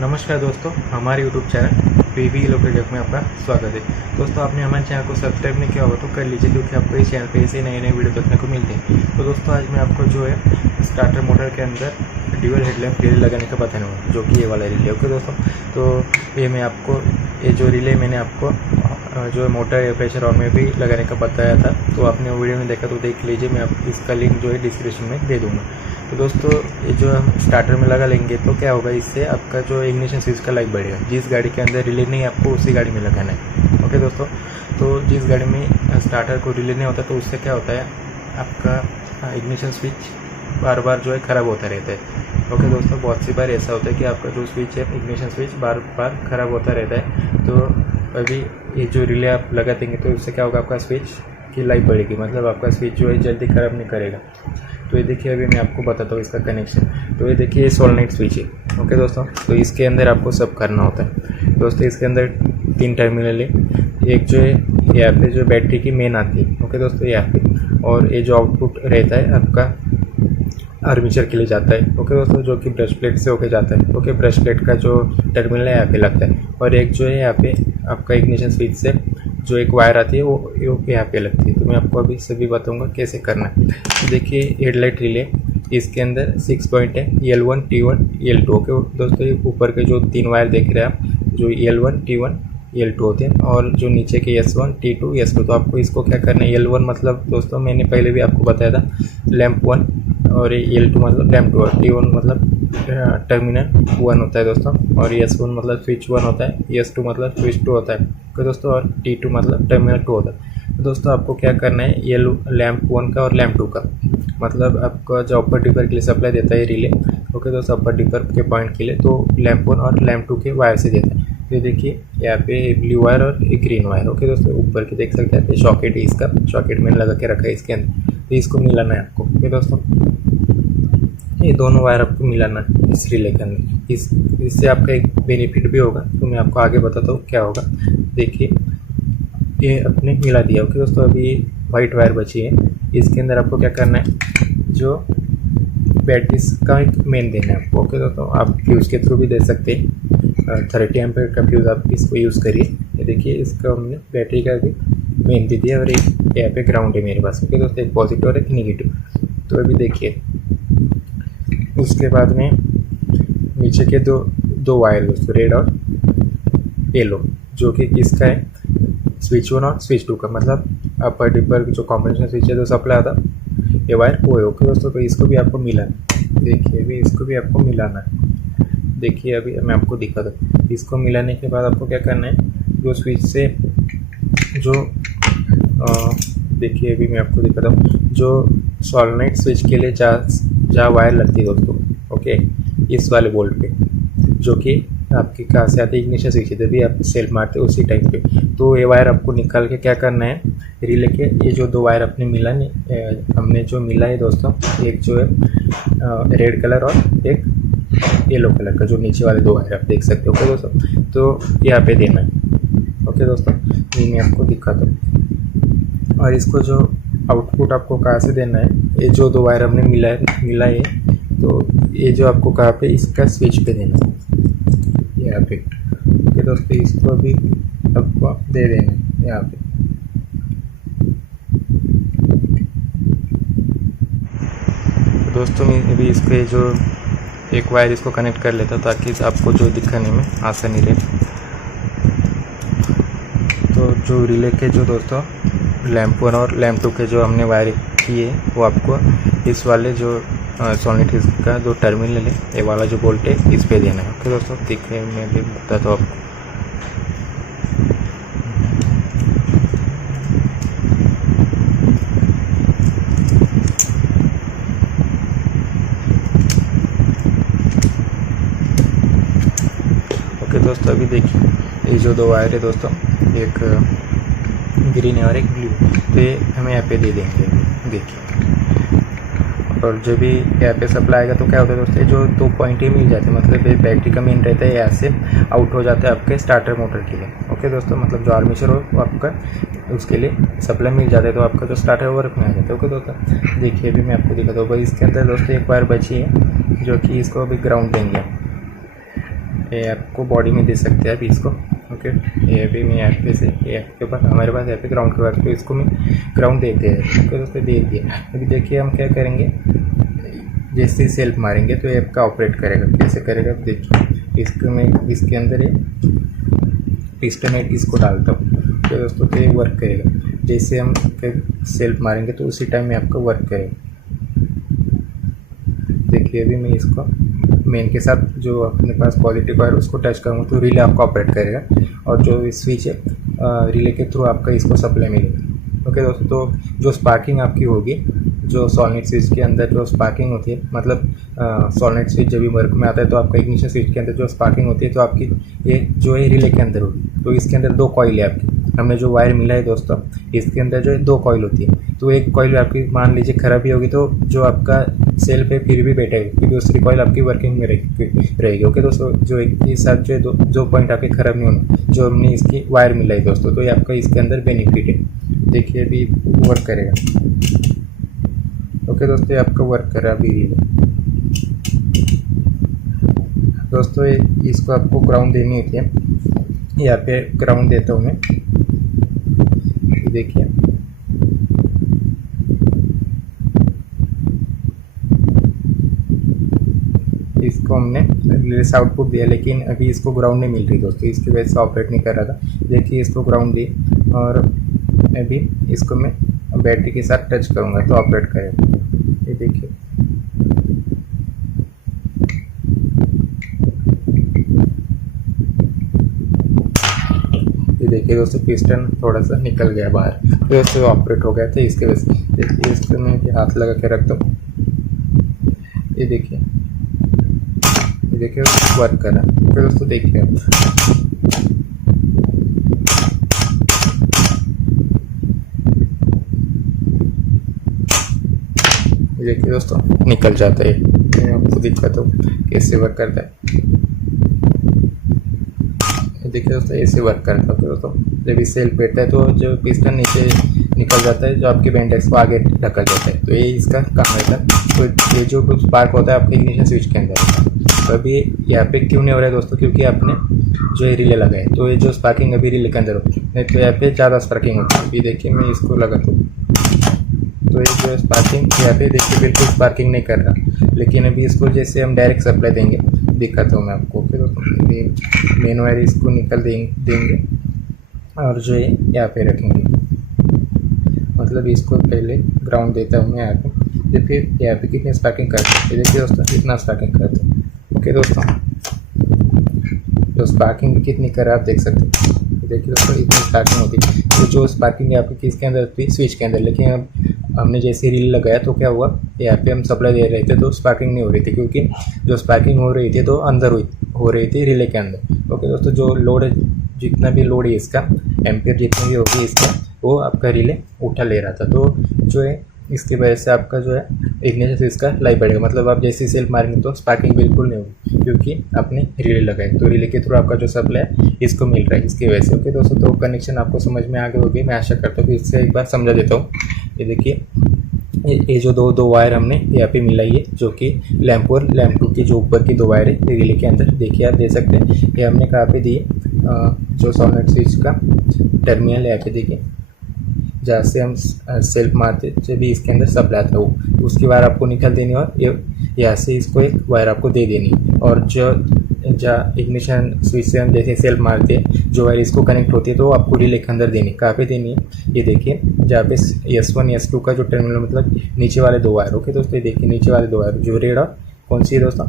नमस्कार दोस्तों, हमारे यूट्यूब चैनल पीवी इलेक्ट्रिक में आपका स्वागत है। दोस्तों, आपने हमारे चैनल को सब्सक्राइब नहीं किया होगा तो कर लीजिए, क्योंकि आपको इस चैनल पे ऐसे नए नए वीडियो देखने को मिलते हैं। तो दोस्तों, आज मैं आपको जो है स्टार्टर मोटर के अंदर ड्यूअल हेडलैम्प रिले लगाने का बताने वाला, जो कि ये वाला रिले। ओके दोस्तों, तो ये मैं आपको ये जो रिले मैंने आपको जो मोटर या प्रेशर और में भी लगाने का बताया था, तो आपने वो वीडियो में देखा तो देख लीजिए। मैं आप इसका लिंक जो है डिस्क्रिप्शन में दे दूँगा। तो दोस्तों, ये जो हम स्टार्टर में लगा लेंगे तो क्या होगा, इससे आपका जो इग्निशन स्विच का लाइट बढ़ेगा। जिस गाड़ी के अंदर रिले नहीं, आपको उसी गाड़ी में लगाना है। ओके दोस्तों, तो जिस गाड़ी में स्टार्टर को रिले नहीं होता तो उससे क्या होता है, आपका इग्निशन स्विच बार बार जो है ख़राब होता रहता है। ओके दोस्तों, बहुत सी बार ऐसा होता है कि आपका जो स्विच है, इग्निशन स्विच बार बार ख़राब होता रहता है। तो अभी ये जो रिले आप लगा देंगे तो उससे क्या होगा, आपका स्विच की लाइफ बढ़ेगी, मतलब आपका स्विच जो है जल्दी ख़राब नहीं करेगा। तो ये देखिए, अभी मैं आपको बताता हूँ इसका कनेक्शन। तो ये देखिए, ये सोलेनोइड स्विच है। ओके दोस्तों, तो इसके अंदर आपको सब करना होता है। दोस्तों, इसके अंदर 3 टर्मिनल है। एक जो है यहाँ पे जो बैटरी की मेन आती है। ओके दोस्तों, यहाँ पे, और ये जो आउटपुट रहता है आपका आर्मेचर के लिए जाता है। ओके दोस्तों, जो कि ब्रश प्लेट से होके जाता है। ओके, ब्रश प्लेट का जो टर्मिनल है यहाँ पे लगता है, और एक जो है यहाँ पे आपका इग्निशन स्विच से जो एक वायर आती है वो यहाँ पे लगती है। तो मैं आपको अभी सभी बताऊंगा कैसे करना है। तो देखिए, हेडलाइट रिले, इसके अंदर 6 पॉइंट है, L1, T1, L2। ओके दोस्तों, ये ऊपर के जो 3 वायर देख रहे हैं आप, जो L1, T1, L2 होते हैं, और जो नीचे के S1, T2, S2। तो आपको इसको क्या करना है, L1 मतलब दोस्तों मैंने पहले भी आपको बताया था, लैंप 1, और L2 मतलब लैंप 2, और T1 मतलब टर्मिनल 1 होता है दोस्तों, और S1 मतलब स्विच 1 होता है, S2 मतलब स्विच 2 होता है। ओके दोस्तों, और T2 मतलब टर्मिनल 2 होता है। तो दोस्तों, आपको क्या करना है, ये लैंप 1 का और लैंप 2 का, मतलब आपका जो अपर डिपर के लिए सप्लाई देता है रिले। ओके दोस्तों, अपर डिपर के पॉइंट के लिए तो लैंप 1 और लैंप 2 के वायर से देता है। ये देखिए, यहाँ पे ब्लू वायर और एक ग्रीन वायर। ओके दोस्तों, ऊपर के देख सकते हैं, सॉकेट है, इसका सॉकेट मैंने लगा के रखा है इसके अंदर। तो इसको मिलाना है आपको। ओके दोस्तों, ये दोनों वायर आपको मिलाना है इस रिले के अंदर। इससे आपका एक बेनिफिट भी होगा, तो मैं आपको आगे बताता हूँ क्या होगा। देखिए, ये अपने मिला दिया। ओके दोस्तों, अभी वाइट वायर बची है, इसके अंदर आपको क्या करना है, जो बैटरी का एक मेन देना है आपको। ओके दोस्तों, आप फ्यूज़ के थ्रू भी दे सकते हैं, 30 एम्पीयर का फ्यूज़ आप इसको यूज़ करिए। ये देखिए, इसका हमने बैटरी का भी मेन दे दिया, और एक यहाँ पे ग्राउंड है मेरे पास। ओके दोस्तों, एक पॉजिटिव और एक निगेटिव। तो अभी देखिए, उसके बाद में नीचे के दो वायर दोस्तों, रेड और येलो, जो कि किसका है, स्विच 1 और स्विच 2 का, मतलब अपर डिपर जो कॉम्बिनेशन स्विच है जो सप्लाई आता ये वायर वो है। ओके दोस्तों, तो इसको भी आपको मिलाना है। देखिए, अभी इसको भी आपको मिलाना है। देखिए, अभी मैं आपको दिखाता हूँ। इसको मिलाने के बाद आपको क्या करना है, जो स्विच से जो देखिए, अभी मैं आपको दिखाता हूँ, जो सोलेनोइड स्विच के लिए जहाँ वायर लगती है दोस्तों, ओके, इस वाले बोल्ट पे, जो कि आपकी कहाँ से आती है, इग्निशन स्विच है, भी आप सेल्फ मारते हो उसी टाइम पे। तो ये वायर आपको निकाल के क्या करना है, रिले के ये जो 2 वायर अपने हमने जो मिला है दोस्तों, एक जो है रेड कलर और एक येलो कलर का, जो नीचे वाले 2 वायर आप देख सकते हो। ओके दोस्तों, तो यहाँ पे देना है। ओके दोस्तों, ये मैं आपको दिखाता हूँ। और इसको जो आउटपुट आपको कहाँ से देना है, ये जो 2 वायर हमने मिला है, तो ये जो आपको कहाँ पे, इसका स्विच पे देना है, यहाँ पे। ओके दोस्तों, इसको भी आपको दे देना है यहाँ पे। तो दोस्तों, मैं भी इसके जो एक वायर इसको कनेक्ट कर लेता ताकि आपको जो दिखाने में आसानी रहे। तो जो रिले के जो दोस्तों लैंप 1 और लैंप 2 के जो हमने वायर किए, वो आपको इस वाले जो सोलेनोइड का जो टर्मिनल है, ये वाला जो बोल्ट है, इस पे देना है। ओके दोस्तों, देखिए मैं भी बताता हूँ आपको। ओके दोस्तों, अभी देखिए, ये जो 2 वायर है दोस्तों, एक ग्रीन है और एक ब्लू, तो ये हमें यहाँ पे दे देंगे। देखिए, और जो भी यहाँ पे सप्लाई आएगा तो क्या होता है दोस्तों, जो 2 पॉइंट ही मिल जाते हैं, मतलब ये बैटरी का मेन रहता है, यहाँ से आउट हो जाता है आपके स्टार्टर मोटर के लिए। ओके दोस्तों, मतलब जो आर्मेचर हो वो आपका उसके लिए सप्लाई मिल जाता है, तो आपका जो स्टार्टर वर्क में आ जाता है। ओके दोस्तों, देखिए, अभी मैं आपको दिखाता हूँ। इसके अंदर दोस्तों एक वायर बची है, जो कि इसको अभी ग्राउंड देंगे। ये आपको बॉडी में दे सकते हैं आप इसको। ओके, ये भी मैं यहाँ पे से के पास हमारे पास यहाँ पे ग्राउंड के बाद तो इसको मैं ग्राउंड देते हैं। ओके दोस्तों, दे दिया। अभी देखिए हम क्या करेंगे, जैसे सेल्फ मारेंगे तो ये आपका ऑपरेट करेगा। कैसे करेगा आप देखिए, इसको मैं इसके अंदर ये पिस्टन हेड इसको डालता हूँ तो दोस्तों तो ये वर्क करेगा। जैसे हम फिर सेल्फ मारेंगे तो उसी टाइम में आपका वर्क करेगा। देखिए अभी मैं इसको मेन के साथ जो अपने पास पॉजिटिव वायर उसको टच करूँगा तो रिले आपका ऑपरेट करेगा, और जो स्विच है रिले के थ्रू आपका इसको सप्लाई मिलेगा। ओके दोस्तों, तो जो स्पार्किंग आपकी होगी, जो सॉलिड स्विच के अंदर जो स्पार्किंग होती है, मतलब सॉलिड स्विच जब भी वर्क में आता है तो आपका इग्निशन स्विच के अंदर जो स्पार्किंग होती है तो आपकी ये जो है रिले के अंदर होगी। तो इसके अंदर 2 कॉइल है आपकी, हमने जो वायर मिला है दोस्तों, इसके अंदर जो है 2 कॉइल होती है। तो एक कॉइल आपकी मान लीजिए खराब ही होगी तो जो आपका सेल पे फिर भी बैठेगा, क्योंकि दूसरी कॉइल आपकी वर्किंग में रहेगी। ओके दोस्तों, जो एक के साथ जो है दो पॉइंट आपके खराब नहीं होना, जो हमने इसकी वायर मिला है दोस्तों, तो ये आपका इसके अंदर बेनिफिट है। देखिए अभी वर्क करेगा। ओके दोस्तों, ये आपका वर्क कर रहा है अभी दोस्तों। इसको आपको ग्राउंड देनी होती है, यहाँ पे ग्राउंड देता हूँ मैं। देखिए इसको हमने रिलेस आउटपुट दिया, लेकिन अभी इसको ग्राउंड नहीं मिल रही दोस्तों, इसकी वजह से ऑपरेट नहीं कर रहा था। देखिए इसको ग्राउंड दी और अभी इसको मैं बैटरी के साथ टच करूँगा तो ऑपरेट करेगा। ये देखिए देखिए दोस्तों, पिस्टन थोड़ा सा निकल गया बाहर, दोस्तों ऑपरेट हो गया था इसके वजह से। देखिए इसको मैं हाथ लगा के रखता हूँ, ये देखिए वर्क कर रहा है। फिर दोस्तों देखिए आप देखिए दोस्तों निकल जाता है। मैं आपको दिखाता हूँ कैसे वर्क करता है। देखिए दोस्तों ऐसे वर्क करता है दोस्तों। जब इस सेल बैठता है तो जो पिस्टन नीचे निकल जाता है, जो आपके बेंडेक्स को आगे ढकल जाता है, तो ये इसका काम रहता है। तो ये जो स्पार्क होता है आपके इग्निशन स्विच के अंदर, तो अभी यहाँ पे क्यों नहीं हो रहा है दोस्तों, क्योंकि आपने जो है रिले लगाए, तो ये जो स्पार्किंग अभी रिले के अंदर होती है, नहीं तो यहाँ पे ज़्यादा स्पार्किंग होती है। अभी देखिए मैं इसको लगाता हूँ तो ये जो स्पार्किंग यहाँ पे देखिए बिल्कुल स्पार्किंग नहीं कर रहा, लेकिन अभी इसको जैसे हम डायरेक्ट सप्लाई देंगे, दिखाता हूँ मैं आपको। फिर मेन वायर इसको निकल देंगे और जो है यहाँ पे रखेंगे, मतलब इसको पहले ग्राउंड देता हूँ मैं यहाँ पे, फिर यहाँ पे कितनी स्पार्किंग करते हैं देखिए दोस्तों, इतना स्पार्किंग करते हैं। ओके दोस्तों, तो स्पार्किंग कितनी कर आप देख सकते हैं। देखिए दोस्तों इतनी स्पार्किंग होती है, तो जो स्पार्किंग आपकी किसके अंदर थी, स्विच के अंदर, लेकिन अब हमने जैसे रील लगाया तो क्या हुआ, यहाँ पे हम सप्लाई दे रहे थे तो स्पार्किंग नहीं हो रही थी, क्योंकि जो स्पार्किंग हो रही थी तो अंदर हो रही थी रिले के अंदर। ओके दोस्तों, जो लोड जितना भी लोड है इसका, एम्पियर जितनी भी होगी इसका, वो आपका रिले उठा ले रहा था, तो जो है इसकी वजह से आपका जो है इग्निशन स्विच का लाइफ बढ़ेगा। मतलब आप जैसे सेल्फ मारेंगे तो स्पार्किंग बिल्कुल नहीं होगी, क्योंकि आपने रिले लगाए, तो रिले के थ्रू आपका जो सप्लाई इसको मिल रहा है इसकी वजह से। ओके दोस्तों, तो कनेक्शन आपको समझ में आ गई होगी, मैं आशा करता हूँ कि इससे एक बार समझा देता हूँ। ये देखिए ये जो दो वायर हमने यहाँ पे मिलाई है, जो कि लैंप और लैंप 2 की जो ऊपर की 2 वायर है रिले के अंदर, देखिए आप दे सकते हैं। ये हमने कहाँ पे दिए, जो सॉलिड स्विच का टर्मिनल है, यहाँ पे देखिए जहाँ से हम सेल्फ मारते जब भी इसके अंदर सप्लाई आता है, उसकी वायर आपको निकाल देनी और यहाँ से इसको एक वायर आपको दे देनी, और जो जहाँ इग्निशन स्विच से हम जैसे सेल्फ मारते हैं जो वायर इसको कनेक्ट होती है तो आपको रिले के अंदर देनी। कहाँ पे देनी है, ये देखिए जहाँ पे S1 S2 का जो टर्मिनल, मतलब नीचे वाले 2 वायर। ओके दोस्तों, ये देखिए नीचे वाले 2 वायर जो रेड और कौन सी है दोस्तों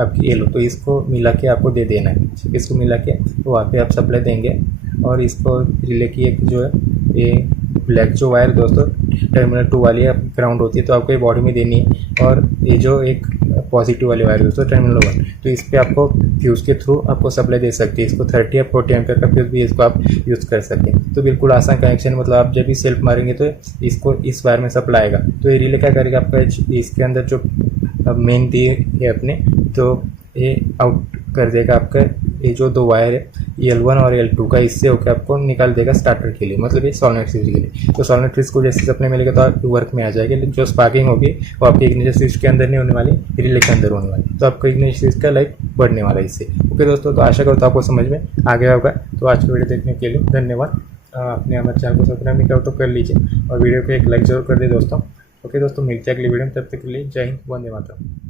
आपकी येलो, तो इसको मिला के आपको दे देना है। इसको मिला के तो वहाँ पे आप सप्लाई देंगे, और इसको रिले की एक जो है ये ब्लैक जो वायर दोस्तों टर्मिनल 2 वाली ग्राउंड होती है, तो आपको ये बॉडी में देनी है, और ये जो एक पॉजिटिव वाली वायर दोस्तों टर्मिनल 1, तो इस पर आपको फ्यूज़ के थ्रू आपको सप्लाई दे सकती है। इसको 30 या 40 एम्पियर का फ्यूज़ भी इसको आप यूज़ कर सकते हैं। तो बिल्कुल आसान कनेक्शन, मतलब आप जब भी सेल्फ मारेंगे तो इसको इस वायर में सप्लाई आएगा, तो ये रिले क्या करेगा आपका इसके अंदर जो मेन दी है अपने, तो ये आउट कर देगा आपका ये जो 2 वायर है L1 और L2 का इससे होकर आपको निकाल देगा स्टार्टर के लिए, मतलब ये सॉलिनॉइड स्विच के लिए। तो सॉलिनॉइड स्विच को जैसे अपने मिलेगा तो आपकी वर्क में आ जाएगा, लेकिन जो स्पार्किंग होगी वो आपकी इग्निशन स्विच के अंदर नहीं होने वाली, रिले के अंदर होने वाली। तो आपका इग्निशन स्विच का लाइफ बढ़ने वाला है इससे। ओके दोस्तों, तो आशा करता हूँ आपको समझ में आ गया होगा। तो आज की वीडियो देखने के लिए धन्यवाद। आपने हमारे चैनल को सब्सक्राइब नहीं किया तो कर लीजिए और वीडियो को एक लाइक जरूर कर दे दोस्तों। ओके दोस्तों, मिलते हैं अगली वीडियो में, तब तक के लिए जय हिंद, वंदे मातरम।